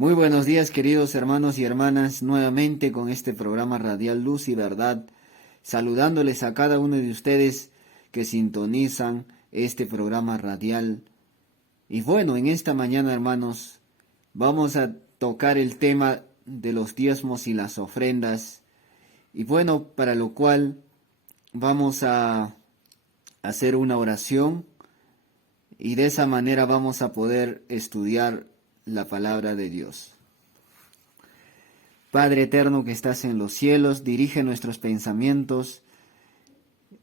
Muy buenos días, queridos hermanos y hermanas, nuevamente con este programa radial Luz y Verdad, saludándoles a cada uno de ustedes que sintonizan este programa radial. Y bueno, en esta mañana, hermanos, vamos a tocar el tema de los diezmos y las ofrendas. Y bueno, para lo cual vamos a hacer una oración y de esa manera vamos a poder estudiar la palabra de Dios. Padre eterno que estás en los cielos, dirige nuestros pensamientos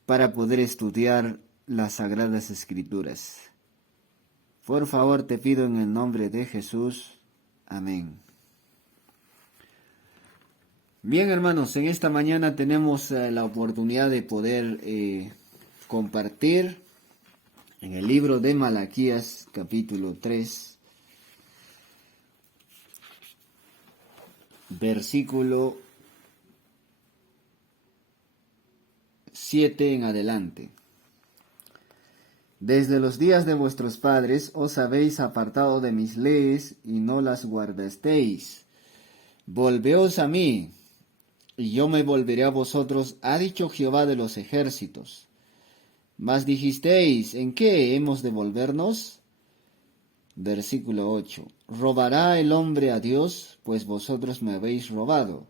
para poder estudiar las sagradas escrituras. Por favor, te pido en el nombre de Jesús. Amén. Bien, hermanos, en esta mañana tenemos la oportunidad de poder compartir en el libro de Malaquías, capítulo 3, versículo 7 en adelante. Desde los días de vuestros padres os habéis apartado de mis leyes y no las guardasteis. Volveos a mí, y yo me volveré a vosotros, ha dicho Jehová de los ejércitos. Mas dijisteis, ¿en qué hemos de volvernos? Versículo 8. ¿Robará el hombre a Dios? Pues vosotros me habéis robado.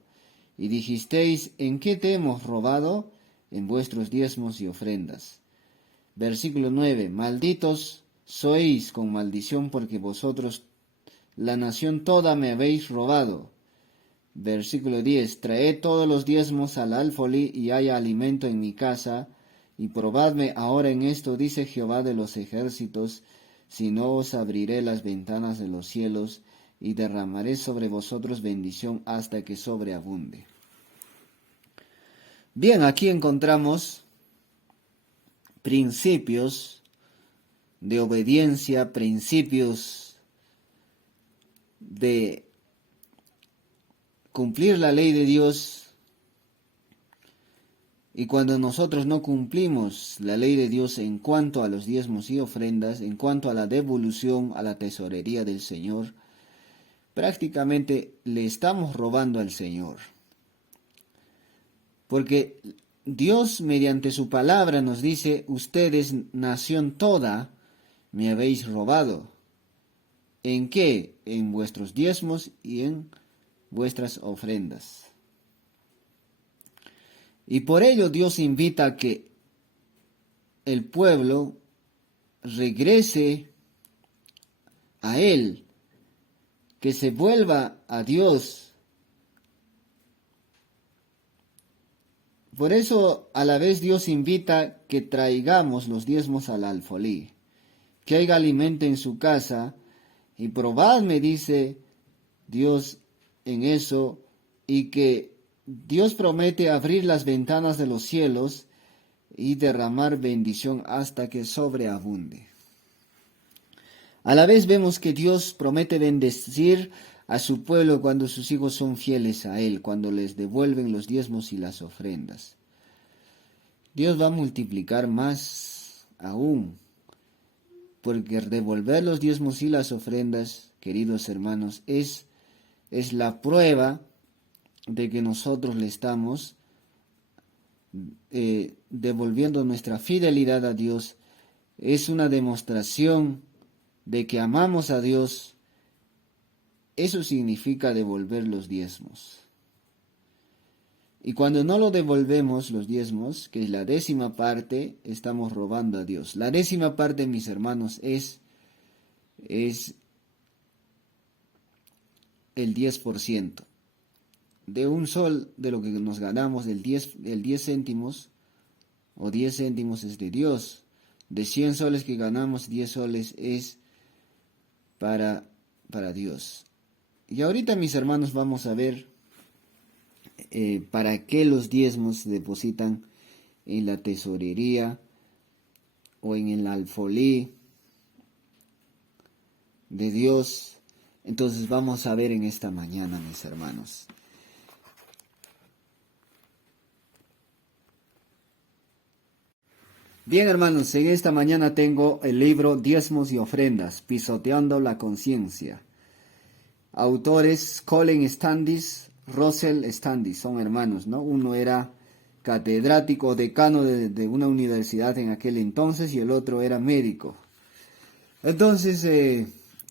Y dijisteis, ¿en qué te hemos robado? En vuestros diezmos y ofrendas. Versículo 9. Malditos sois con maldición, porque vosotros, la nación toda, me habéis robado. Versículo 10. Traed todos los diezmos al alfolí, y haya alimento en mi casa, y probadme ahora en esto, dice Jehová de los ejércitos, si no os abriré las ventanas de los cielos, y derramaré sobre vosotros bendición hasta que sobreabunde. Bien, aquí encontramos principios de obediencia, principios de cumplir la ley de Dios. Y cuando nosotros no cumplimos la ley de Dios en cuanto a los diezmos y ofrendas, en cuanto a la devolución a la tesorería del Señor, prácticamente le estamos robando al Señor. Porque Dios mediante su palabra nos dice, ustedes, nación toda, me habéis robado. ¿En qué? En vuestros diezmos y en vuestras ofrendas. Y por ello Dios invita a que el pueblo regrese a Él, que se vuelva a Dios. Por eso a la vez Dios invita que traigamos los diezmos al alfolí, que haya alimento en su casa, y probadme, dice Dios en eso, y que Dios promete abrir las ventanas de los cielos y derramar bendición hasta que sobreabunde. A la vez vemos que Dios promete bendecir a su pueblo cuando sus hijos son fieles a Él, cuando les devuelven los diezmos y las ofrendas. Dios va a multiplicar más aún, porque devolver los diezmos y las ofrendas, queridos hermanos, es la prueba de que nosotros le estamos devolviendo nuestra fidelidad a Dios. Es una demostración de que amamos a Dios. Eso significa devolver los diezmos. Y cuando no lo devolvemos, los diezmos, que es la 10ª parte, estamos robando a Dios. La 10ª parte, mis hermanos, es el 10%. De un sol de lo que nos ganamos, el 10 céntimos o 10 céntimos es de Dios. De 100 soles que ganamos, 10 soles es para Dios. Y ahorita, mis hermanos, vamos a ver para qué los diezmos se depositan en la tesorería o en el alfolí de Dios. Entonces vamos a ver en esta mañana, mis hermanos. Bien, hermanos, en esta mañana tengo el libro Diezmos y Ofrendas, pisoteando la conciencia. autores, Colin Standish, Russell Standish, son hermanos, ¿no? Uno era catedrático o decano de una universidad en aquel entonces y el otro era médico. Entonces,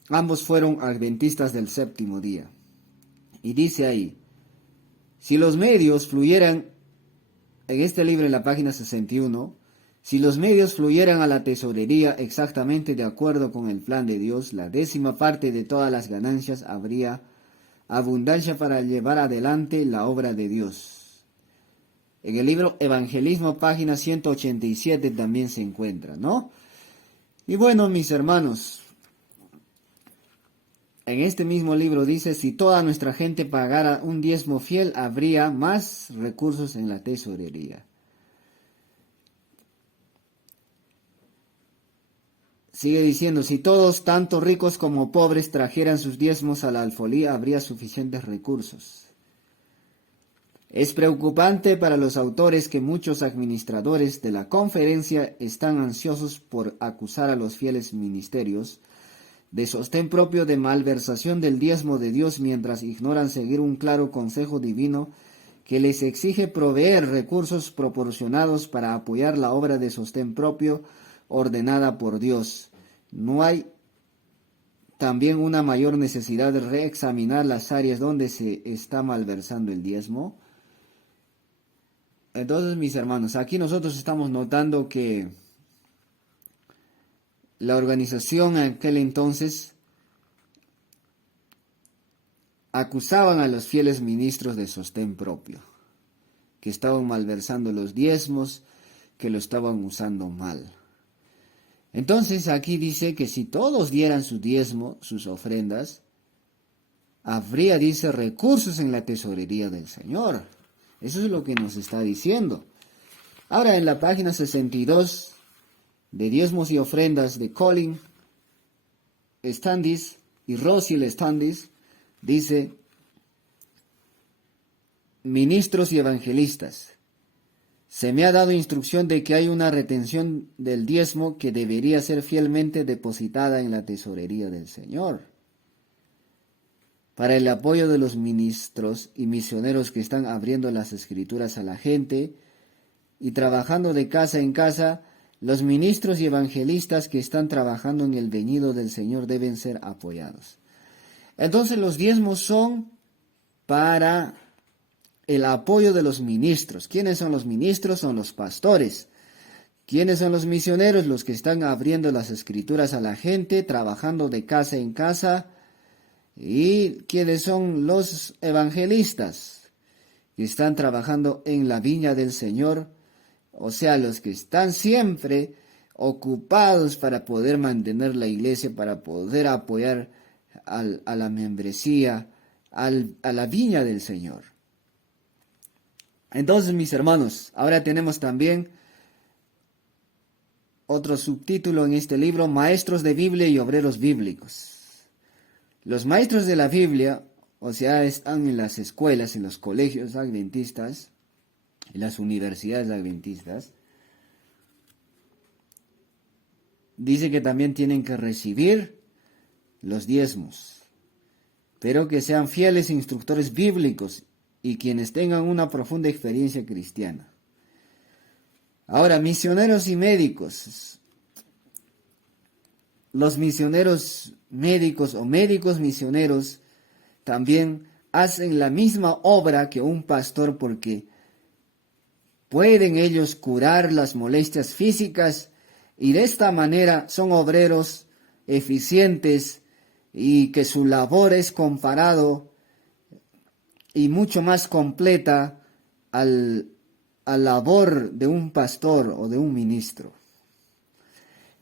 ambos fueron adventistas del séptimo día. Y dice ahí, si los medios fluyeran, en este libro en la página 61, si los medios fluyeran a la tesorería exactamente de acuerdo con el plan de Dios, la 10ª parte de todas las ganancias habría abundancia para llevar adelante la obra de Dios. En el libro Evangelismo, página 187 también se encuentra, ¿no? Y bueno, mis hermanos, en este mismo libro dice, si toda nuestra gente pagara un diezmo fiel, habría más recursos en la tesorería. Sigue diciendo, si todos, tanto ricos como pobres, trajeran sus diezmos a la alfolía, habría suficientes recursos. Es preocupante para los autores que muchos administradores de la conferencia están ansiosos por acusar a los fieles ministerios de sostén propio de malversación del diezmo de Dios mientras ignoran seguir un claro consejo divino que les exige proveer recursos proporcionados para apoyar la obra de sostén propio ordenada por Dios. ¿No hay también una mayor necesidad de reexaminar las áreas donde se está malversando el diezmo? Entonces, mis hermanos, aquí nosotros estamos notando que la organización en aquel entonces acusaban a los fieles ministros de sostén propio, que estaban malversando los diezmos, que lo estaban usando mal. Entonces aquí dice que si todos dieran su diezmo, sus ofrendas, habría, dice, recursos en la tesorería del Señor. Eso es lo que nos está diciendo. Ahora en la página 62 de diezmos y ofrendas de Colin Standish y Russell Standish, dice, ministros y evangelistas, se me ha dado instrucción de que hay una retención del diezmo que debería ser fielmente depositada en la tesorería del Señor, para el apoyo de los ministros y misioneros que están abriendo las escrituras a la gente y trabajando de casa en casa. Los ministros y evangelistas que están trabajando en el venido del Señor deben ser apoyados. Entonces los diezmos son para el apoyo de los ministros. ¿Quiénes son los ministros? Son los pastores. ¿Quiénes son los misioneros? Los que están abriendo las escrituras a la gente, trabajando de casa en casa. ¿Y quiénes son los evangelistas? Que están trabajando en la viña del Señor. O sea, los que están siempre ocupados para poder mantener la iglesia, para poder apoyar a la membresía, a la viña del Señor. Entonces, mis hermanos, ahora tenemos también otro subtítulo en este libro, Maestros de Biblia y Obreros Bíblicos. Los maestros de la Biblia, o sea, están en las escuelas, en los colegios adventistas, en las universidades adventistas. Dice que también tienen que recibir los diezmos, pero que sean fieles instructores bíblicos y quienes tengan una profunda experiencia cristiana. Ahora, misioneros y médicos. Los misioneros médicos o médicos misioneros también hacen la misma obra que un pastor porque pueden ellos curar las molestias físicas y de esta manera son obreros eficientes y que su labor es comparado y mucho más completa a la labor de un pastor o de un ministro.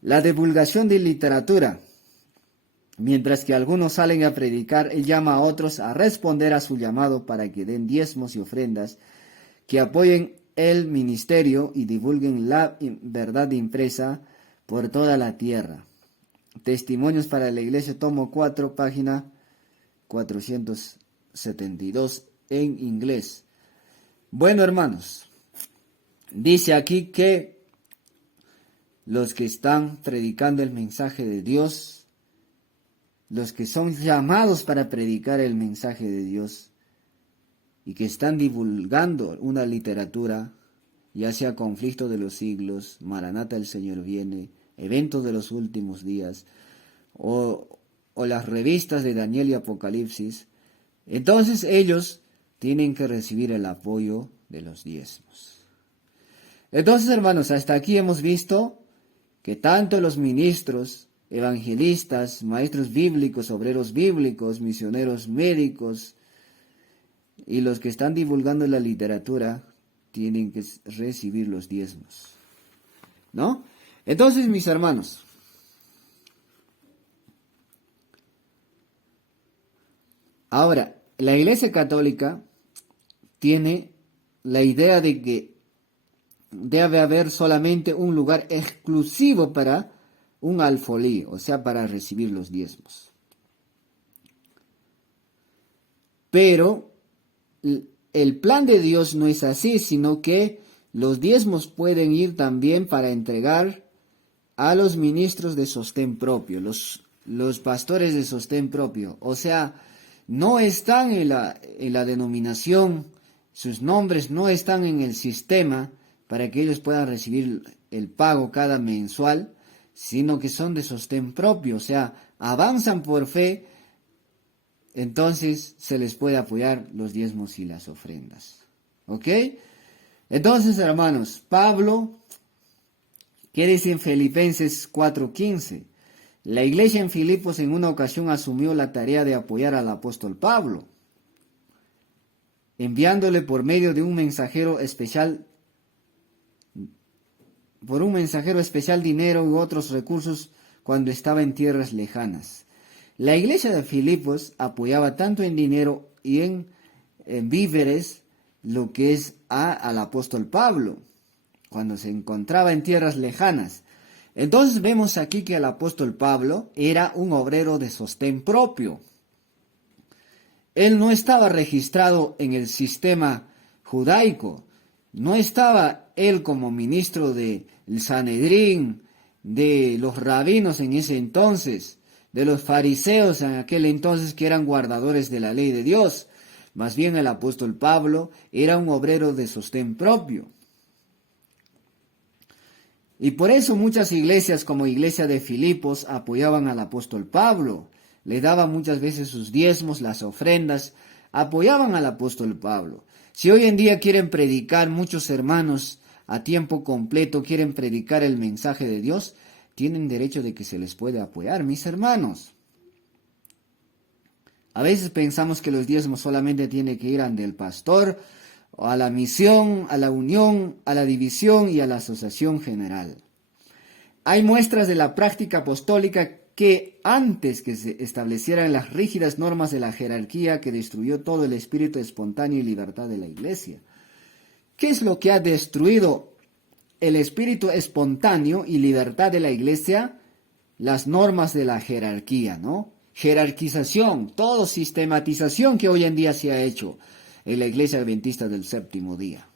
La divulgación de literatura. Mientras que algunos salen a predicar, él llama a otros a responder a su llamado para que den diezmos y ofrendas, que apoyen el ministerio y divulguen la verdad impresa por toda la tierra. Testimonios para la Iglesia, tomo 4, página 472 en inglés. Bueno, hermanos, dice aquí que los que están predicando el mensaje de Dios los que son llamados para predicar el mensaje de Dios y que están divulgando una literatura, ya sea Conflicto de los Siglos, Maranata el Señor viene, Eventos de los Últimos Días, o las revistas de Daniel y Apocalipsis, entonces ellos tienen que recibir el apoyo de los diezmos. Entonces, hermanos, hasta aquí hemos visto que tanto los ministros, evangelistas, maestros bíblicos, obreros bíblicos, misioneros médicos y los que están divulgando la literatura tienen que recibir los diezmos, ¿no? Entonces, mis hermanos, ahora, la Iglesia Católica tiene la idea de que debe haber solamente un lugar exclusivo para un alfolí, o sea, para recibir los diezmos. Pero el plan de Dios no es así, sino que los diezmos pueden ir también para entregar a los ministros de sostén propio, los pastores de sostén propio. O sea, no están en la denominación, sus nombres no están en el sistema para que ellos puedan recibir el pago cada mensual, sino que son de sostén propio, o sea, avanzan por fe, entonces se les puede apoyar los diezmos y las ofrendas. ¿Ok? Entonces, hermanos, Pablo, ¿qué dice en Filipenses 4:15? La iglesia en Filipos en una ocasión asumió la tarea de apoyar al apóstol Pablo, enviándole por medio de un mensajero especial dinero u otros recursos cuando estaba en tierras lejanas. La iglesia de Filipos apoyaba tanto en dinero y en víveres lo que es al apóstol Pablo, cuando se encontraba en tierras lejanas. Entonces vemos aquí que el apóstol Pablo era un obrero de sostén propio. Él no estaba registrado en el sistema judaico, no estaba él como ministro del Sanedrín, de los rabinos en ese entonces, de los fariseos en aquel entonces que eran guardadores de la ley de Dios. Más bien el apóstol Pablo era un obrero de sostén propio. Y por eso muchas iglesias como iglesia de Filipos apoyaban al apóstol Pablo, le daban muchas veces sus diezmos, las ofrendas, apoyaban al apóstol Pablo. Si hoy en día quieren predicar, muchos hermanos a tiempo completo quieren predicar el mensaje de Dios, tienen derecho de que se les puede apoyar, mis hermanos. A veces pensamos que los diezmos solamente tienen que ir ante el pastor, o a la misión, a la unión, a la división y a la asociación general. Hay muestras de la práctica apostólica que antes que se establecieran las rígidas normas de la jerarquía que destruyó todo el espíritu espontáneo y libertad de la iglesia. ¿Qué es lo que ha destruido el espíritu espontáneo y libertad de la iglesia? Las normas de la jerarquía, ¿no? Jerarquización, todo sistematización que hoy en día se ha hecho en la iglesia adventista del séptimo día.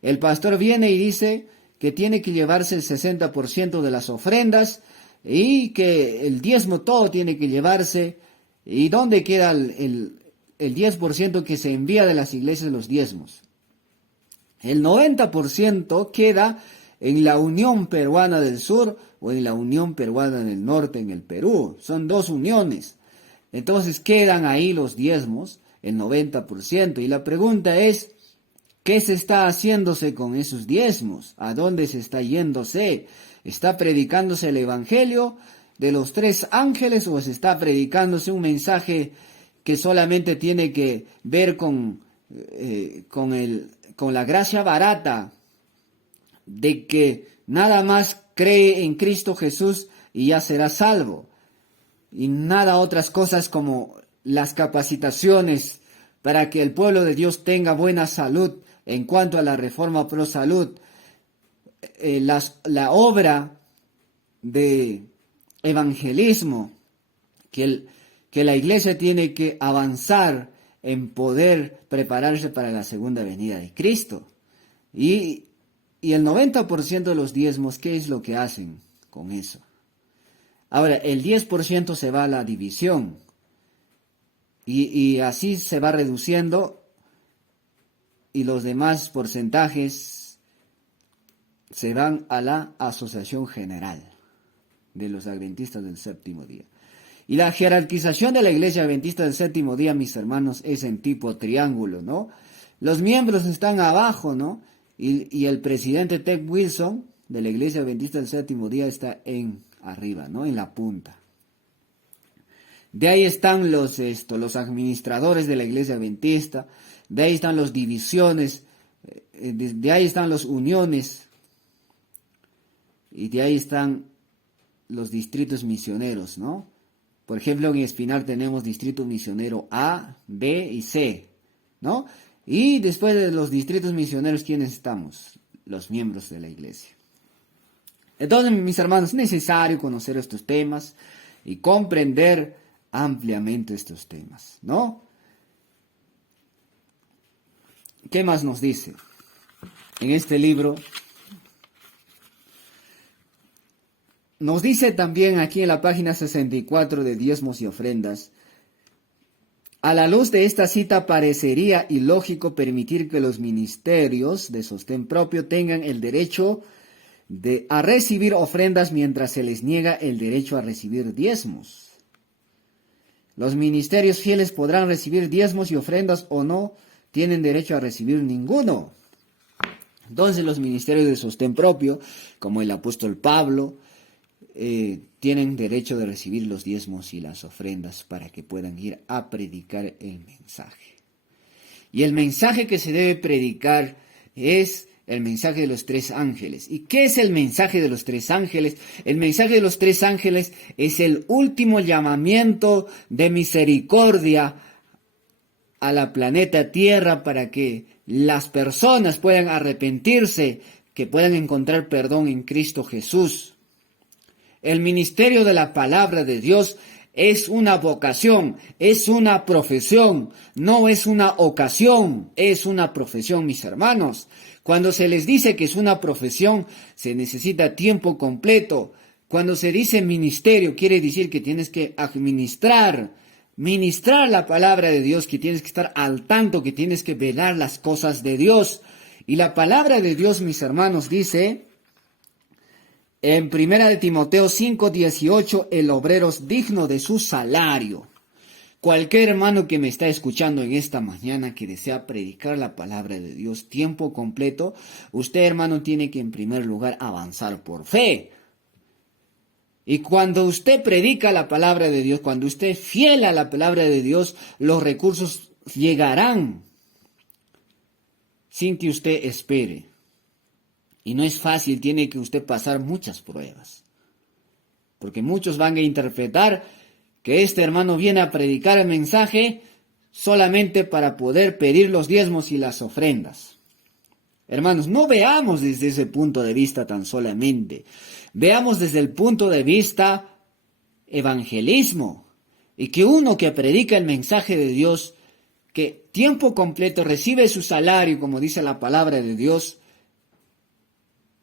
El pastor viene y dice que tiene que llevarse el 60% de las ofrendas y que el diezmo todo tiene que llevarse. ¿Y dónde queda el 10% que se envía de las iglesias los diezmos? El 90% queda en la Unión Peruana del Sur o en la Unión Peruana del Norte en el Perú. Son dos uniones. Entonces quedan ahí los diezmos, el 90%. Y la pregunta es, ¿qué se está haciéndose con esos diezmos? ¿A dónde se está yéndose? ¿Está predicándose el Evangelio de los 3 ángeles o se está predicándose un mensaje que solamente tiene que ver con la gracia barata de que nada más cree en Cristo Jesús y ya será salvo? Y nada otras cosas como las capacitaciones para que el pueblo de Dios tenga buena salud en cuanto a la reforma pro salud, la obra de evangelismo que la iglesia tiene que avanzar en poder prepararse para la segunda venida de Cristo. Y el 90% de los diezmos, ¿qué es lo que hacen con eso? Ahora, el 10% se va a la división. Y así se va reduciendo. Y los demás porcentajes se van a la Asociación General de los Adventistas del Séptimo Día. Y la jerarquización de la Iglesia Adventista del Séptimo Día, mis hermanos, es en tipo triángulo, ¿no? Los miembros están abajo, ¿no? Y el presidente Ted Wilson de la Iglesia Adventista del Séptimo Día está en arriba, ¿no? En la punta. De ahí están los administradores de la Iglesia Adventista, de ahí están las divisiones, de ahí están las uniones, y de ahí están los distritos misioneros, ¿no? Por ejemplo, en Espinar tenemos distrito misionero A, B y C, ¿no? Y después de los distritos misioneros, ¿quiénes estamos? Los miembros de la iglesia. Entonces, mis hermanos, es necesario conocer estos temas y comprender ampliamente estos temas, ¿no? ¿Qué más nos dice? En este libro nos dice también aquí en la página 64 de Diezmos y Ofrendas: a la luz de esta cita parecería ilógico permitir que los ministerios de sostén propio tengan el derecho a recibir ofrendas mientras se les niega el derecho a recibir diezmos. Los ministerios fieles podrán recibir diezmos y ofrendas o no tienen derecho a recibir ninguno. Entonces los ministerios de sostén propio, como el apóstol Pablo, tienen derecho de recibir los diezmos y las ofrendas para que puedan ir a predicar el mensaje. Y el mensaje que se debe predicar es el mensaje de los tres ángeles. ¿Y qué es el mensaje de los tres ángeles? El mensaje de los tres ángeles es el último llamamiento de misericordia a la planeta Tierra para que las personas puedan arrepentirse, que puedan encontrar perdón en Cristo Jesús. El ministerio de la palabra de Dios es una vocación, es una profesión, no es una ocasión, es una profesión, mis hermanos. Cuando se les dice que es una profesión, se necesita tiempo completo. Cuando se dice ministerio, quiere decir que tienes que ministrar la palabra de Dios, que tienes que estar al tanto, que tienes que velar las cosas de Dios. Y la palabra de Dios, mis hermanos, dice en 1 Timoteo 5:18, el obrero es digno de su salario. Cualquier hermano que me está escuchando en esta mañana que desea predicar la palabra de Dios tiempo completo, usted, hermano, tiene que en primer lugar avanzar por fe. Y cuando usted predica la palabra de Dios, cuando usted es fiel a la palabra de Dios, los recursos llegarán sin que usted espere. Y no es fácil, tiene que usted pasar muchas pruebas. Porque muchos van a interpretar que este hermano viene a predicar el mensaje solamente para poder pedir los diezmos y las ofrendas. Hermanos, no veamos desde ese punto de vista tan solamente. Veamos desde el punto de vista evangelismo. Y que uno que predica el mensaje de Dios, que tiempo completo recibe su salario, como dice la palabra de Dios,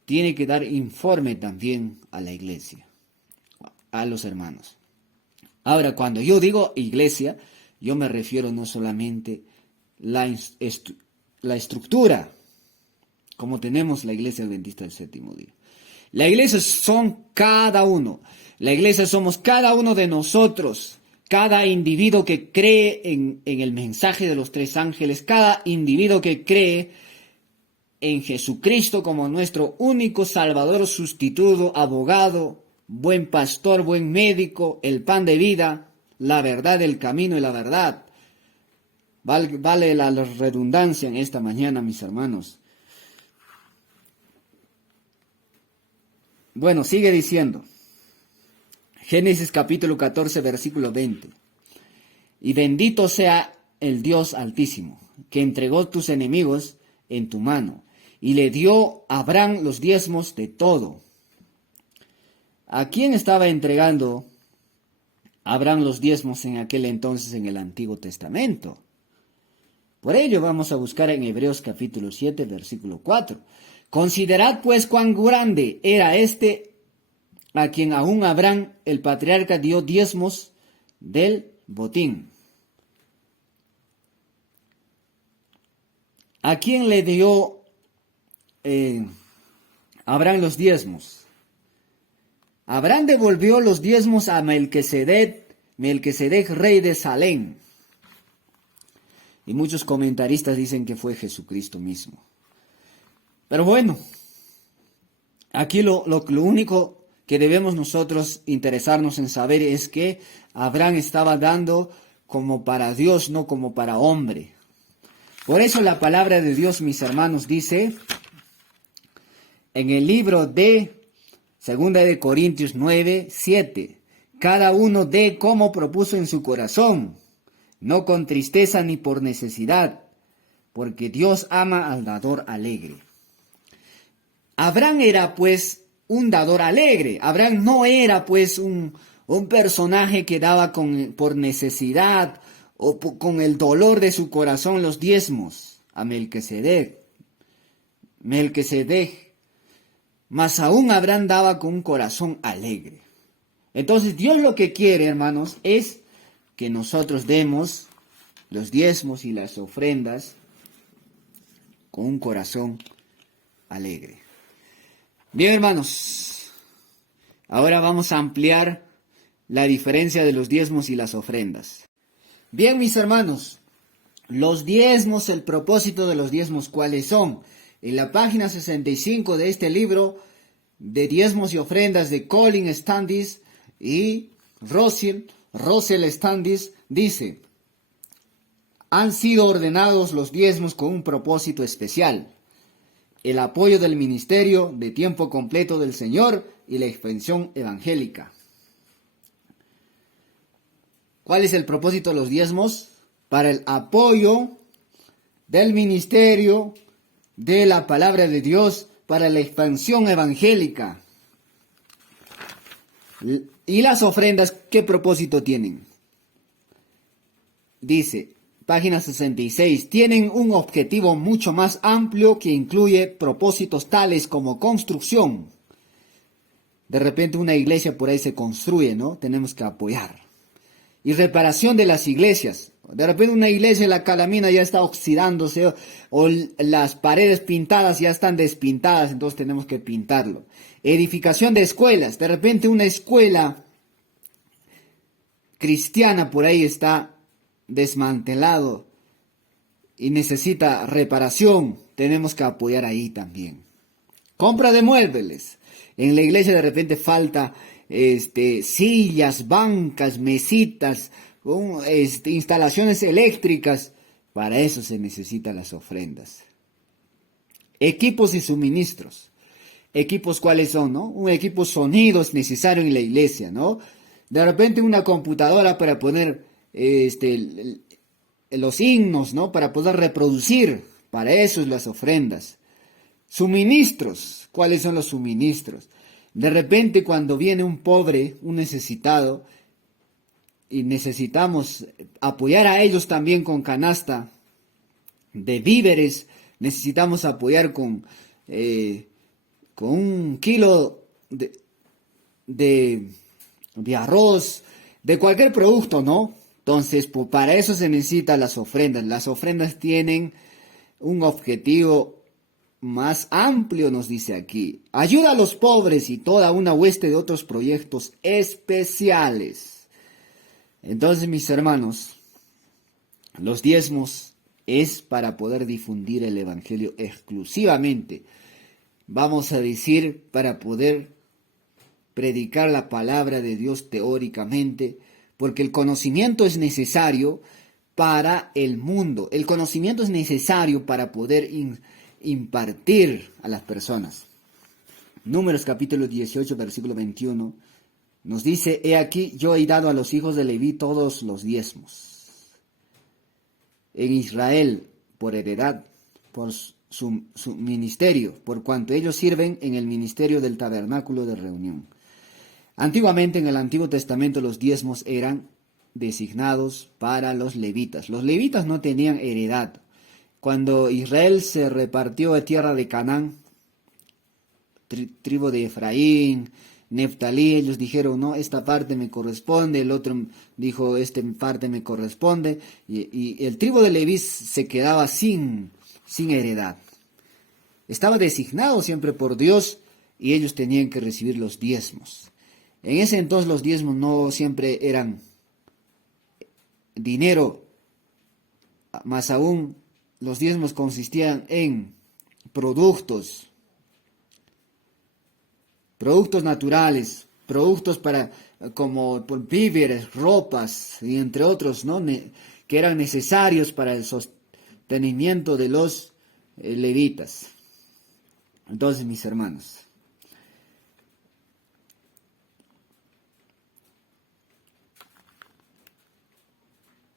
tiene que dar informe también a la iglesia, a los hermanos. Ahora, cuando yo digo iglesia, yo me refiero no solamente la estructura, como tenemos la Iglesia Adventista del Séptimo Día. La iglesia son cada uno. La iglesia somos cada uno de nosotros. Cada individuo que cree en el mensaje de los tres ángeles, cada individuo que cree en Jesucristo como nuestro único Salvador, sustituto, abogado, buen pastor, buen médico, el pan de vida, la verdad, el camino y la verdad. Vale la redundancia en esta mañana, mis hermanos. Bueno, sigue diciendo. Génesis capítulo 14, versículo 20. Y bendito sea el Dios Altísimo, que entregó tus enemigos en tu mano, y le dio a Abraham los diezmos de todo. ¿A quién estaba entregando Abraham los diezmos en aquel entonces en el Antiguo Testamento? Por ello vamos a buscar en Hebreos capítulo 7, versículo 4. Considerad pues cuán grande era este a quien aún Abraham, el patriarca, dio diezmos del botín. ¿A quién le dio Abraham los diezmos? Abraham devolvió los diezmos a Melquisedec, rey de Salem. Y muchos comentaristas dicen que fue Jesucristo mismo. Pero bueno, aquí lo único que debemos nosotros interesarnos en saber es que Abraham estaba dando como para Dios, no como para hombre. Por eso la palabra de Dios, mis hermanos, dice en el libro de 2 de Corintios 9, 7, cada uno dé como propuso en su corazón, no con tristeza ni por necesidad, porque Dios ama al dador alegre. Abraham era pues un dador alegre. Abraham no era pues un personaje que daba por necesidad o con el dolor de su corazón los diezmos a Melquisedec. Mas aún Abraham daba con un corazón alegre. Entonces Dios lo que quiere, hermanos, es que nosotros demos los diezmos y las ofrendas con un corazón alegre. Bien, hermanos, ahora vamos a ampliar la diferencia de los diezmos y las ofrendas. Bien, mis hermanos, los diezmos, el propósito de los diezmos, ¿cuáles son? En la página 65 de este libro de diezmos y ofrendas de Colin Standish y Russell Standish, dice: han sido ordenados los diezmos con un propósito especial: el apoyo del ministerio de tiempo completo del Señor y la expansión evangélica. ¿Cuál es el propósito de los diezmos? Para el apoyo del ministerio de la palabra de Dios, para la expansión evangélica. ¿Y las ofrendas qué propósito tienen? Dice, página 66, tienen un objetivo mucho más amplio que incluye propósitos tales como construcción. De repente una iglesia por ahí se construye, ¿no? Tenemos que apoyar. Y reparación de las iglesias. De repente una iglesia, la calamina ya está oxidándose o las paredes pintadas ya están despintadas, entonces tenemos que pintarlo. Edificación de escuelas. De repente una escuela cristiana por ahí está desmantelado y necesita reparación, tenemos que apoyar ahí también. Compra de muebles. En la iglesia de repente falta sillas, bancas, mesitas, instalaciones eléctricas. Para eso se necesitan las ofrendas. Equipos y suministros. Equipos, ¿cuáles son, no? Un equipo sonido es necesario en la iglesia, ¿no? De repente una computadora para poner los himnos, ¿no? Para poder reproducir. Para eso es las ofrendas. Suministros. ¿Cuáles son los suministros? De repente cuando viene un pobre, un necesitado, y necesitamos apoyar a ellos también con canasta de víveres, necesitamos apoyar con 1 kilo de arroz, de cualquier producto, ¿no? Entonces, para eso se necesitan las ofrendas. Las ofrendas tienen un objetivo más amplio, nos dice aquí. Ayuda a los pobres y toda una hueste de otros proyectos especiales. Entonces, mis hermanos, los diezmos es para poder difundir el evangelio exclusivamente. Vamos a decir, para poder predicar la palabra de Dios teóricamente, porque el conocimiento es necesario para el mundo. El conocimiento es necesario para poder impartir a las personas. Números capítulo 18, versículo 21, nos dice: he aquí, yo he dado a los hijos de Leví todos los diezmos en Israel por heredad, por su ministerio, por cuanto ellos sirven en el ministerio del tabernáculo de reunión. Antiguamente, en el Antiguo Testamento, los diezmos eran designados para los levitas. Los levitas no tenían heredad. Cuando Israel se repartió de tierra de Canaán, tribu de Efraín, Neftalí, ellos dijeron, no, esta parte me corresponde, el otro dijo, esta parte me corresponde, y el tribu de Leví se quedaba sin heredad. Estaba designado siempre por Dios y ellos tenían que recibir los diezmos. En ese entonces los diezmos no siempre eran dinero, más aún los diezmos consistían en productos naturales, productos como víveres, ropas y entre otros, ¿no? Que eran necesarios para el sostenimiento de los levitas. Entonces, mis hermanos,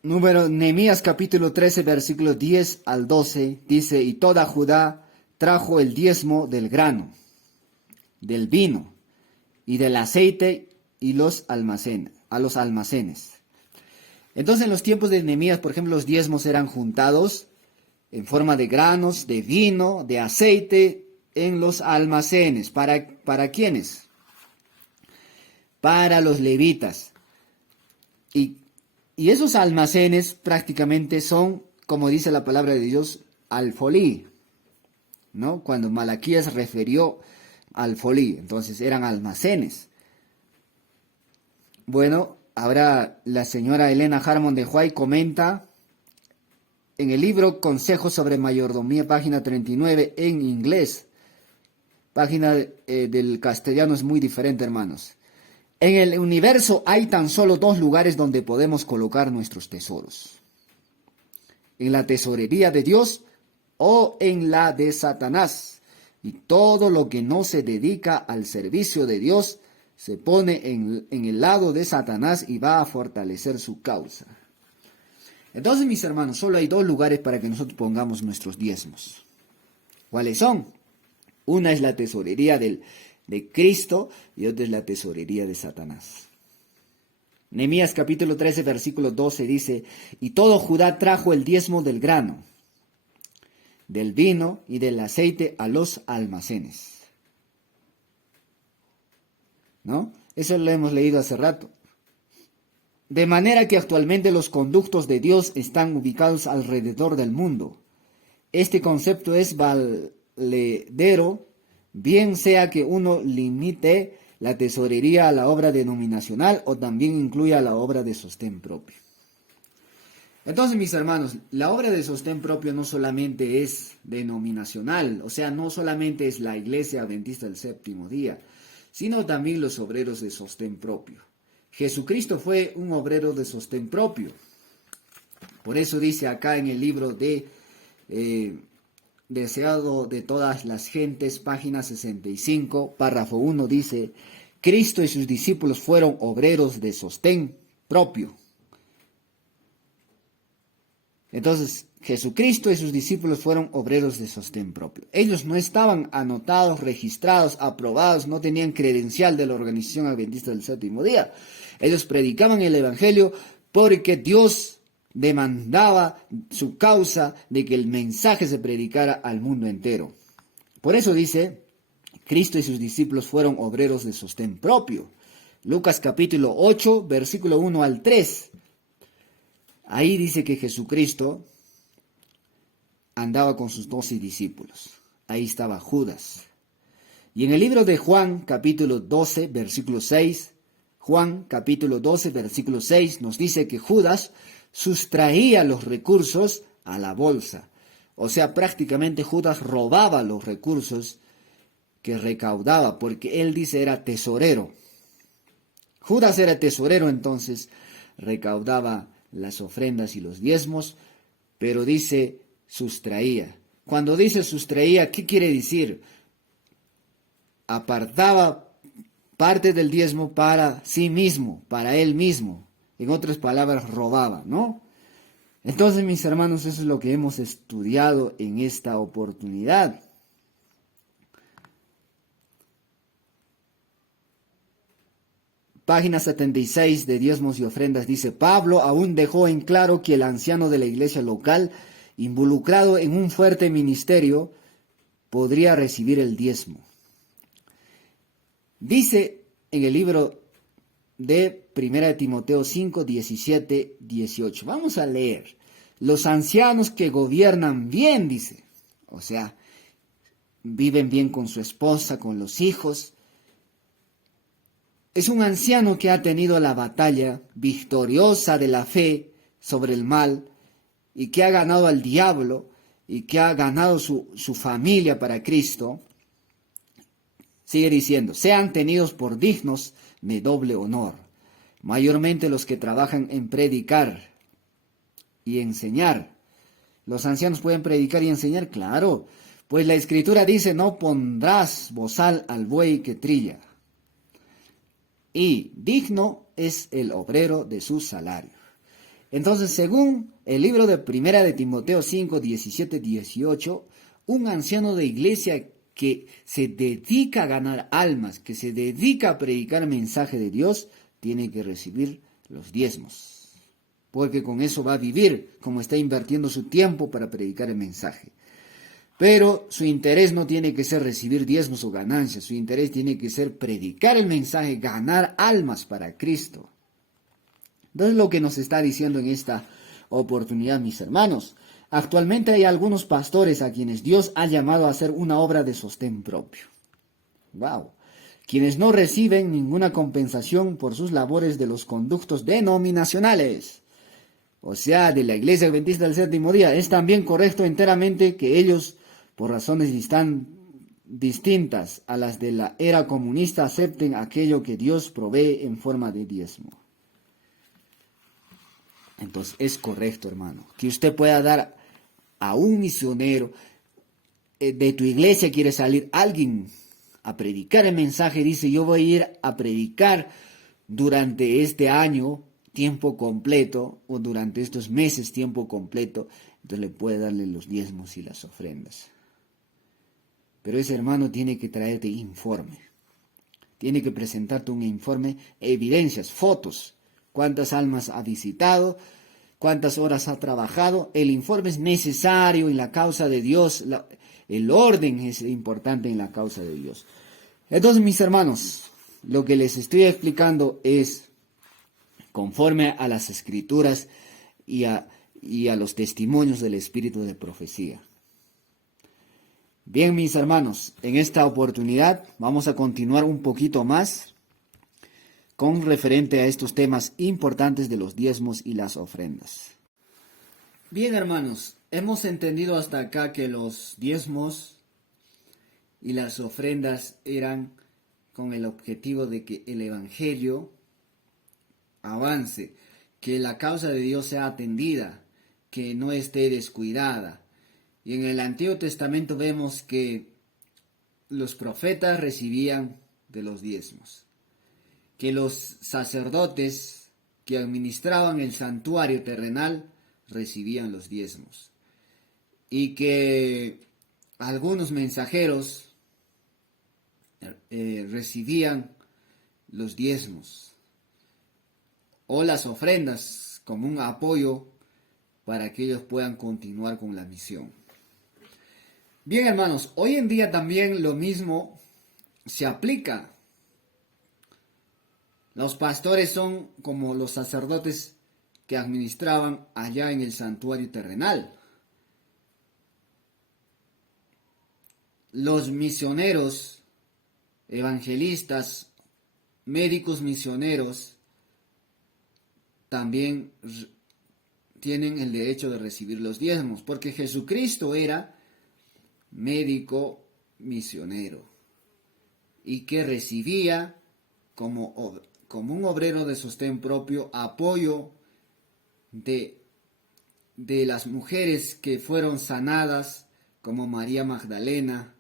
Nehemías capítulo 13, versículos 10 al 12, dice, y toda Judá trajo el diezmo del grano, del vino y del aceite y a los almacenes. Entonces, en los tiempos de Nehemías, por ejemplo, los diezmos eran juntados en forma de granos, de vino, de aceite, en los almacenes. ¿Para quiénes? Para los levitas. Y esos almacenes prácticamente son, como dice la palabra de Dios, alfolí, ¿no? Cuando Malaquías refirió alfolí, entonces eran almacenes. Bueno, ahora la señora Elena Harmon de White comenta en el libro Consejos sobre Mayordomía, página 39, en inglés. Página del castellano es muy diferente, hermanos. En el universo hay tan solo dos lugares donde podemos colocar nuestros tesoros. En la tesorería de Dios o en la de Satanás. Y todo lo que no se dedica al servicio de Dios se pone en el lado de Satanás y va a fortalecer su causa. Entonces, mis hermanos, solo hay dos lugares para que nosotros pongamos nuestros diezmos. ¿Cuáles son? Una es la tesorería de Cristo y otra es la tesorería de Satanás. Nehemías capítulo 13, versículo 12 dice, y todo Judá trajo el diezmo del grano, del vino y del aceite a los almacenes. ¿No? Eso lo hemos leído hace rato. De manera que actualmente los conductos de Dios están ubicados alrededor del mundo. Este concepto es valedero, bien sea que uno limite la tesorería a la obra denominacional o también incluya la obra de sostén propio. Entonces, mis hermanos, la obra de sostén propio no solamente es denominacional, o sea, no solamente es la Iglesia Adventista del Séptimo Día, sino también los obreros de sostén propio. Jesucristo fue un obrero de sostén propio. Por eso dice acá en el libro de Deseado de todas las gentes, página 65, párrafo 1, dice, Cristo y sus discípulos fueron obreros de sostén propio. Entonces, Jesucristo y sus discípulos fueron obreros de sostén propio. Ellos no estaban anotados, registrados, aprobados, no tenían credencial de la Organización Adventista del Séptimo Día. Ellos predicaban el Evangelio porque Dios demandaba su causa de que el mensaje se predicara al mundo entero. Por eso dice, Cristo y sus discípulos fueron obreros de sostén propio. Lucas capítulo 8, versículo 1 al 3. Ahí dice que Jesucristo andaba con sus 12 discípulos. Ahí estaba Judas. Y en el libro de Juan, capítulo 12, versículo 6, Juan, capítulo 12, versículo 6, nos dice que Judas sustraía los recursos a la bolsa. O sea, prácticamente Judas robaba los recursos que recaudaba, porque él dice era tesorero. Judas era tesorero, entonces recaudaba las ofrendas y los diezmos, pero dice sustraía. Cuando dice sustraía, ¿qué quiere decir? Apartaba parte del diezmo para sí mismo, para él mismo. En otras palabras, robaba, ¿no? Entonces, mis hermanos, eso es lo que hemos estudiado en esta oportunidad. Página 76 de Diezmos y Ofrendas dice, Pablo aún dejó en claro que el anciano de la iglesia local, involucrado en un fuerte ministerio, podría recibir el diezmo. Dice en el libro de 1 Timoteo 5, 17, 18. Vamos a leer. Los ancianos que gobiernan bien, dice. O sea, viven bien con su esposa, con los hijos. Es un anciano que ha tenido la batalla victoriosa de la fe sobre el mal y que ha ganado al diablo y que ha ganado su familia para Cristo. Sigue diciendo, sean tenidos por dignos de doble honor, mayormente los que trabajan en predicar y enseñar. ¿Los ancianos pueden predicar y enseñar? Claro, pues la Escritura dice, no pondrás bozal al buey que trilla. Y digno es el obrero de su salario. Entonces, según el libro de 1 de Timoteo 5, 17, 18, un anciano de iglesia que se dedica a ganar almas, que se dedica a predicar el mensaje de Dios, tiene que recibir los diezmos. Porque con eso va a vivir, como está invirtiendo su tiempo para predicar el mensaje. Pero su interés no tiene que ser recibir diezmos o ganancias, su interés tiene que ser predicar el mensaje, ganar almas para Cristo. Entonces lo que nos está diciendo en esta oportunidad, mis hermanos, actualmente hay algunos pastores a quienes Dios ha llamado a hacer una obra de sostén propio. ¡Wow! Quienes no reciben ninguna compensación por sus labores de los conductos denominacionales, o sea, de la Iglesia Adventista del Séptimo Día. Es también correcto enteramente que ellos, por razones distintas a las de la era comunista, acepten aquello que Dios provee en forma de diezmo. Entonces es correcto, hermano, que usted pueda dar a un misionero de tu iglesia. Quiere salir alguien a predicar el mensaje, dice, yo voy a ir a predicar durante este año tiempo completo, o durante estos meses tiempo completo. Entonces le puede darle los diezmos y las ofrendas. Pero ese hermano tiene que traerte informe, tiene que presentarte un informe, evidencias, fotos. ¿Cuántas almas ha visitado? ¿Cuántas horas ha trabajado? El informe es necesario en la causa de Dios. El orden es importante en la causa de Dios. Entonces, mis hermanos, lo que les estoy explicando es conforme a las Escrituras y a los testimonios del Espíritu de profecía. Bien, mis hermanos, en esta oportunidad vamos a continuar un poquito más con referente a estos temas importantes de los diezmos y las ofrendas. Bien, hermanos, hemos entendido hasta acá que los diezmos y las ofrendas eran con el objetivo de que el Evangelio avance, que la causa de Dios sea atendida, que no esté descuidada. Y en el Antiguo Testamento vemos que los profetas recibían de los diezmos, que los sacerdotes que administraban el santuario terrenal recibían los diezmos, y que algunos mensajeros recibían los diezmos o las ofrendas como un apoyo para que ellos puedan continuar con la misión. Bien, hermanos, hoy en día también lo mismo se aplica. Los pastores son como los sacerdotes que administraban allá en el santuario terrenal. Los misioneros, evangelistas, médicos misioneros, también tienen el derecho de recibir los diezmos, porque Jesucristo era médico misionero y que recibía como un obrero de sostén propio apoyo de las mujeres que fueron sanadas, como María Magdalena,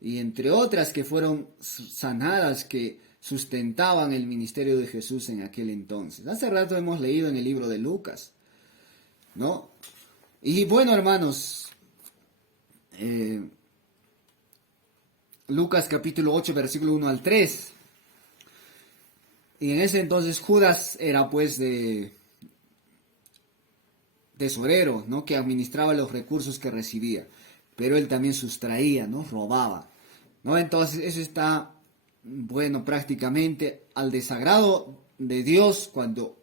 y entre otras que fueron sanadas, que sustentaban el ministerio de Jesús en aquel entonces. Hace rato hemos leído en el libro de Lucas, ¿no? Y bueno, hermanos, Lucas capítulo 8, versículo 1 al 3. Y en ese entonces Judas era pues de tesorero, ¿no? Que administraba los recursos que recibía. Pero él también sustraía, ¿no? Robaba, ¿no? Entonces eso está bueno, prácticamente al desagrado de Dios, cuando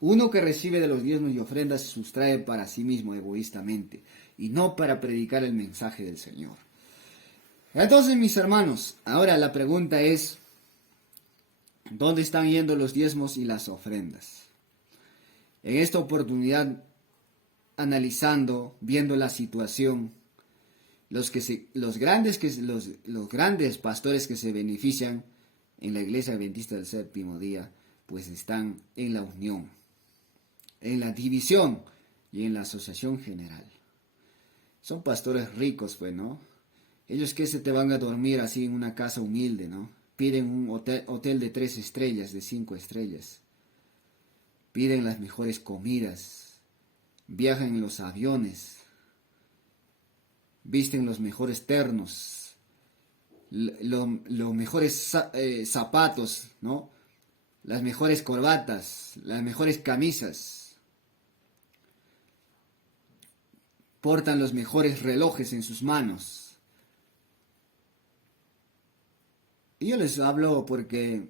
uno que recibe de los diezmos y ofrendas se sustrae para sí mismo egoístamente y no para predicar el mensaje del Señor. Entonces, mis hermanos, ahora la pregunta es, ¿dónde están yendo los diezmos y las ofrendas? En esta oportunidad, analizando, viendo la situación, los grandes pastores que se benefician en la Iglesia Adventista del Séptimo Día, pues están en la unión, en la división y en la asociación general. Son pastores ricos, pues, ¿no? Ellos que se te van a dormir así en una casa humilde, ¿no? Piden un hotel de 3 estrellas, de 5 estrellas. Piden las mejores comidas. Viajan en los aviones. Visten los mejores ternos. Los mejores zapatos, ¿no? Las mejores corbatas. Las mejores camisas. Portan los mejores relojes en sus manos. Y yo les hablo porque,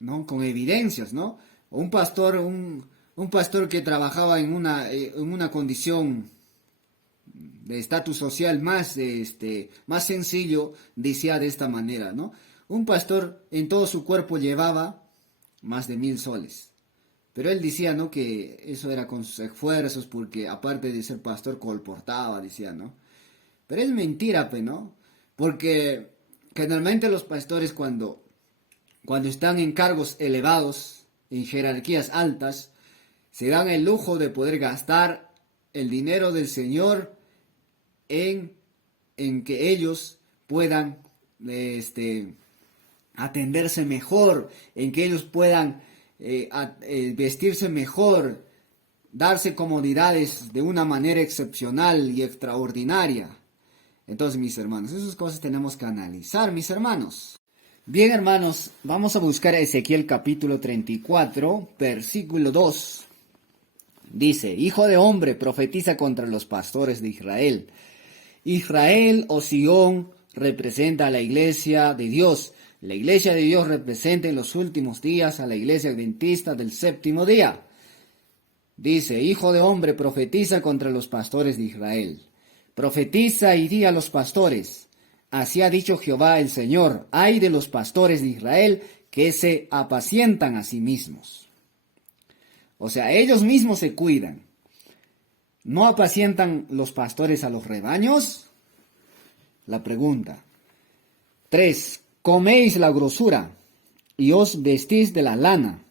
¿no? Con evidencias, ¿no? Un pastor que trabajaba en una condición de estatus social más sencillo, decía de esta manera, ¿no? Un pastor en todo su cuerpo llevaba más de 1,000 soles. Pero él decía, ¿no? Que eso era con sus esfuerzos, porque aparte de ser pastor, colportaba, decía, ¿no? Pero es mentira, pues, ¿no? Porque generalmente los pastores cuando están en cargos elevados, en jerarquías altas, se dan el lujo de poder gastar el dinero del Señor en que ellos puedan atenderse mejor, en que ellos puedan vestirse mejor, darse comodidades de una manera excepcional y extraordinaria. Entonces, mis hermanos, esas cosas tenemos que analizar, mis hermanos. Bien, hermanos, vamos a buscar Ezequiel capítulo 34, versículo 2. Dice, Hijo de hombre, profetiza contra los pastores de Israel. Israel o Sión representa a la iglesia de Dios. La iglesia de Dios representa en los últimos días a la iglesia adventista del séptimo día. Dice, Hijo de hombre, profetiza contra los pastores de Israel. Profetiza y di a los pastores, así ha dicho Jehová el Señor, ay de los pastores de Israel que se apacientan a sí mismos. O sea, ellos mismos se cuidan. ¿No apacientan los pastores a los rebaños? La pregunta. 3. Coméis la grosura y os vestís de la lana.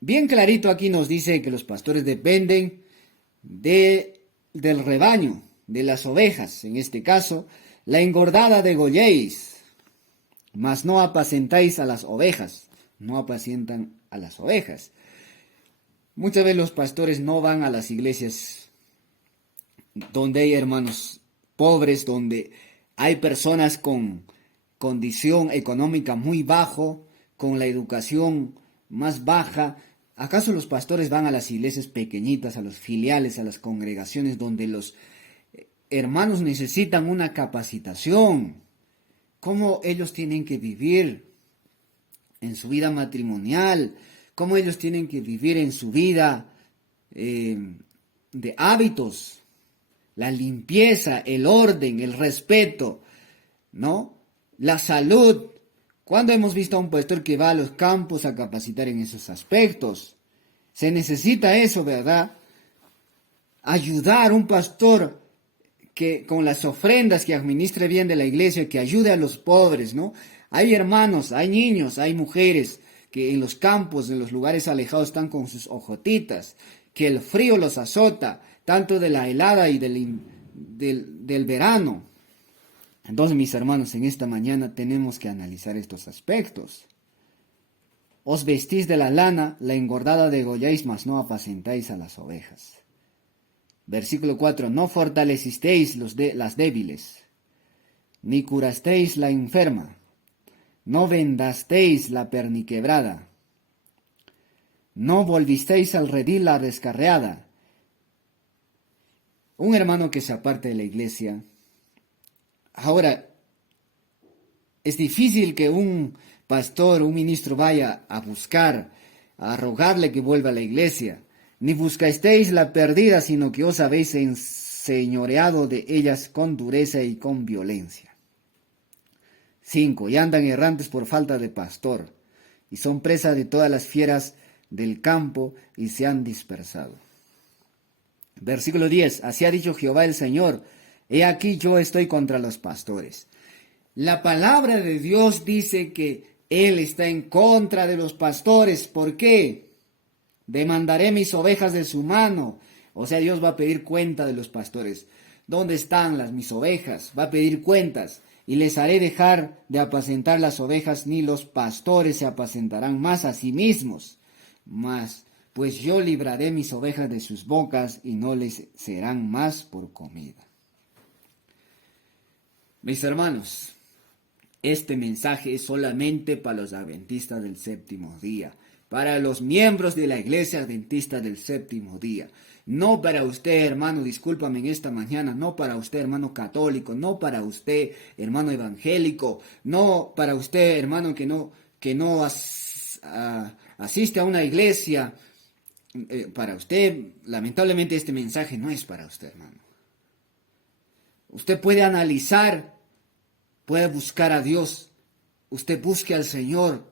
Bien clarito aquí nos dice que los pastores dependen del rebaño, de las ovejas. En este caso, la engordada degolléis, mas no apacentáis a las ovejas. No apacientan a las ovejas. Muchas veces los pastores no van a las iglesias donde hay hermanos pobres, donde hay personas con condición económica muy bajo, con la educación más baja. ¿Acaso los pastores van a las iglesias pequeñitas, a los filiales, a las congregaciones donde los hermanos necesitan una capacitación? ¿Cómo ellos tienen que vivir en su vida matrimonial? ¿Cómo ellos tienen que vivir en su vida de hábitos? La limpieza, el orden, el respeto, ¿no? La salud. ¿Cuándo hemos visto a un pastor que va a los campos a capacitar en esos aspectos? Se necesita eso, ¿verdad? Ayudar a un pastor que con las ofrendas que administre bien de la iglesia, que ayude a los pobres, ¿no? Hay hermanos, hay niños, hay mujeres que en los campos, en los lugares alejados están con sus ojotitas, que el frío los azota, tanto de la helada y del verano. Entonces, mis hermanos, en esta mañana tenemos que analizar estos aspectos. Os vestís de la lana, la engordada degolláis, mas no apacentáis a las ovejas. Versículo 4. No fortalecisteis las débiles, ni curasteis la enferma, no vendasteis la perniquebrada, no volvisteis al redil la descarriada. Un hermano que se aparte de la iglesia, ahora, Es difícil que un pastor, un ministro vaya a buscar, a rogarle que vuelva a la iglesia. Ni buscasteis la perdida, sino que os habéis enseñoreado de ellas con dureza y con violencia. 5. Y andan errantes por falta de pastor, y son presa de todas las fieras del campo, y se han dispersado. Versículo 10. Así ha dicho Jehová el Señor: he aquí yo estoy contra los pastores. La palabra de Dios dice que Él está en contra de los pastores. ¿Por qué? Demandaré mis ovejas de su mano. O sea, Dios va a pedir cuenta de los pastores. ¿Dónde están mis ovejas? Va a pedir cuentas. Y les haré dejar de apacentar las ovejas, ni los pastores se apacentarán más a sí mismos. Mas, pues yo libraré mis ovejas de sus bocas, y no les serán más por comida. Mis hermanos, este mensaje es solamente para los adventistas del séptimo día, para los miembros de la iglesia adventista del séptimo día. No para usted, hermano, discúlpame en esta mañana, no para usted, hermano católico, no para usted, hermano evangélico, no para usted, hermano que no asiste a una iglesia. Para usted, lamentablemente este mensaje no es para usted, hermano. Usted puede analizar, puede buscar a Dios, usted busque al Señor,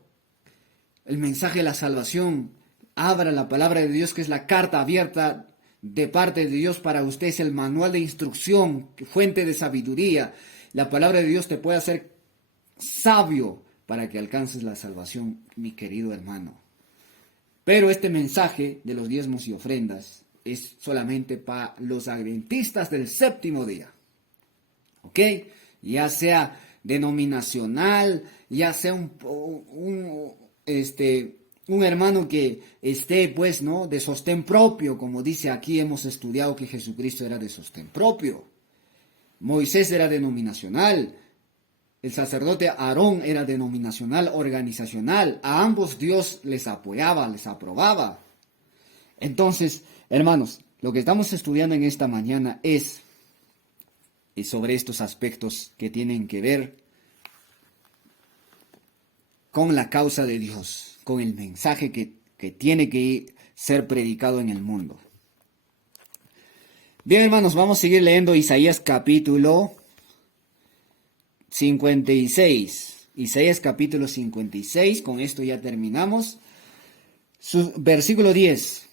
el mensaje de la salvación, abra la palabra de Dios, que es la carta abierta de parte de Dios para usted, es el manual de instrucción, fuente de sabiduría. La palabra de Dios te puede hacer sabio para que alcances la salvación, mi querido hermano. Pero este mensaje de los diezmos y ofrendas es solamente para los adventistas del séptimo día. ¿Ok? Ya sea denominacional, ya sea un hermano que esté, pues, ¿no?, de sostén propio, como dice aquí, hemos estudiado que Jesucristo era de sostén propio. Moisés era denominacional. El sacerdote Aarón era denominacional, organizacional. A ambos Dios les apoyaba, les aprobaba. Entonces, hermanos, lo que estamos estudiando en esta mañana es sobre estos aspectos que tienen que ver con la causa de Dios, con el mensaje que tiene que ser predicado en el mundo. Bien, hermanos, vamos a seguir leyendo Isaías capítulo 56. Isaías capítulo 56, con esto ya terminamos. Versículo 10.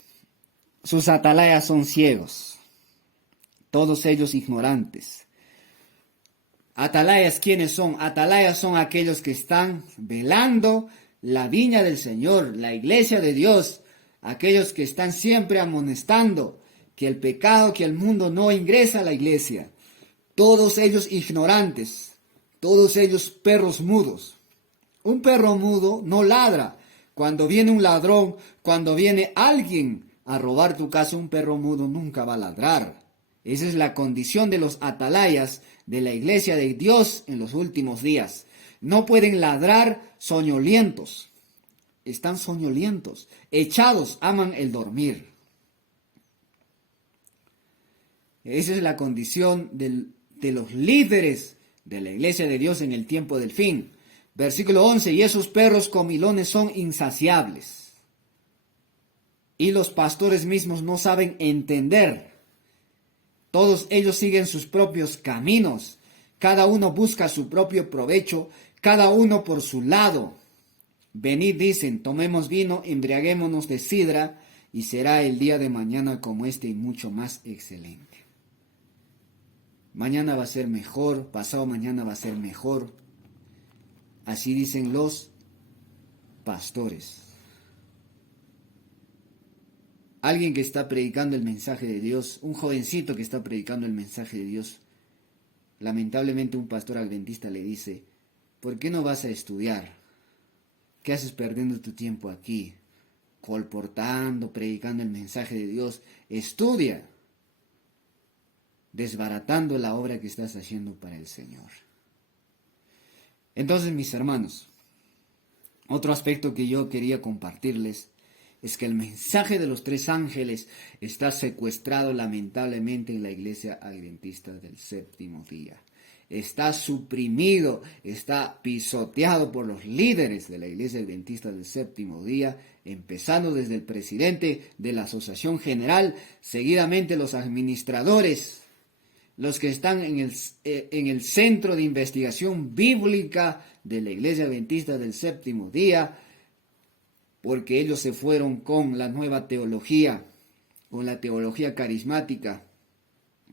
Sus atalayas son ciegos, todos ellos ignorantes. Atalayas, ¿quiénes son? Atalayas son aquellos que están velando la viña del Señor, la iglesia de Dios, aquellos que están siempre amonestando que el pecado, que el mundo no ingresa a la iglesia. Todos ellos ignorantes, todos ellos perros mudos. Un perro mudo no ladra. Cuando viene un ladrón, cuando viene alguien a robar tu casa, un perro mudo nunca va a ladrar. Esa es la condición de los atalayas de la iglesia de Dios en los últimos días. No pueden ladrar soñolientos. Están soñolientos, echados, aman el dormir. Esa es la condición de los líderes de la iglesia de Dios en el tiempo del fin. Versículo 11, y esos perros comilones son insaciables, y los pastores mismos no saben entender. Todos ellos siguen sus propios caminos, cada uno busca su propio provecho, cada uno por su lado. Venid, dicen, tomemos vino, embriaguémonos de sidra, y será el día de mañana como este y mucho más excelente. Mañana va a ser mejor, pasado mañana va a ser mejor. Así dicen los pastores. Alguien que está predicando el mensaje de Dios, un jovencito que está predicando el mensaje de Dios, lamentablemente un pastor adventista le dice: ¿por qué no vas a estudiar? ¿Qué haces perdiendo tu tiempo aquí? Colportando, predicando el mensaje de Dios. Estudia, desbaratando la obra que estás haciendo para el Señor. Entonces, mis hermanos, otro aspecto que yo quería compartirles es que el mensaje de los tres ángeles está secuestrado lamentablemente en la iglesia adventista del séptimo día. está suprimido, está pisoteado por los líderes de la Iglesia Adventista del Séptimo Día, empezando desde el presidente de la Asociación General, seguidamente los administradores, los que están en el Centro de Investigación Bíblica de la Iglesia Adventista del Séptimo Día, porque ellos se fueron con la nueva teología, con la teología carismática,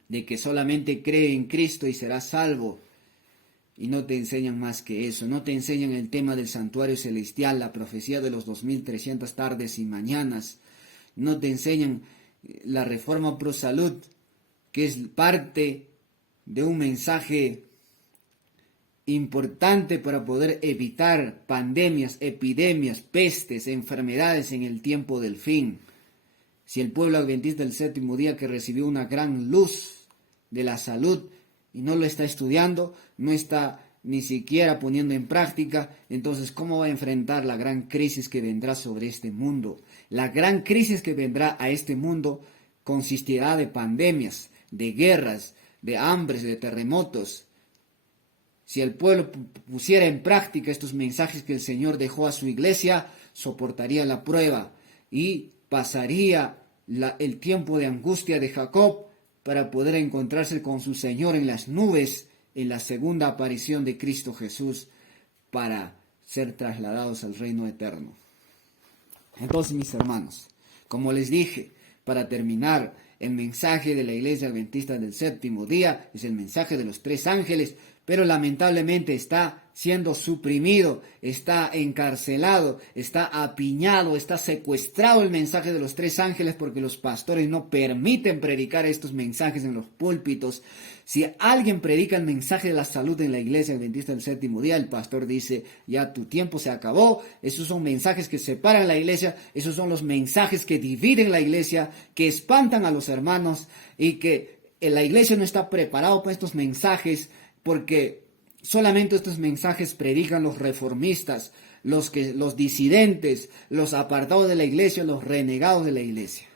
de que solamente cree en Cristo y será salvo. Y no te enseñan más que eso, no te enseñan el tema del santuario celestial, la profecía de los 2300 tardes y mañanas, no te enseñan la reforma pro salud, que es parte de un mensaje importante para poder evitar pandemias, epidemias, pestes, enfermedades en el tiempo del fin. Si el pueblo adventista del séptimo día, que recibió una gran luz de la salud y no lo está estudiando, no está ni siquiera poniendo en práctica, entonces ¿cómo va a enfrentar la gran crisis que vendrá sobre este mundo? La gran crisis que vendrá a este mundo consistirá de pandemias, de guerras, de hambres, de terremotos. Si el pueblo pusiera en práctica estos mensajes que el Señor dejó a su iglesia, soportaría la prueba y pasaría el tiempo de angustia de Jacob para poder encontrarse con su Señor en las nubes en la segunda aparición de Cristo Jesús para ser trasladados al reino eterno. Entonces, mis hermanos, como les dije, para terminar, el mensaje de la Iglesia Adventista del Séptimo Día es el mensaje de los tres ángeles, pero lamentablemente está siendo suprimido, está encarcelado, está apiñado, está secuestrado el mensaje de los tres ángeles porque los pastores no permiten predicar estos mensajes en los púlpitos. Si alguien predica el mensaje de la salud en la Iglesia Adventista del Séptimo Día, el pastor dice, ya tu tiempo se acabó. Esos son mensajes que separan la iglesia, esos son los mensajes que dividen la iglesia, que espantan a los hermanos y que la iglesia no está preparada para estos mensajes, porque solamente estos mensajes predican los reformistas, los disidentes, los apartados de la iglesia, los renegados de la iglesia.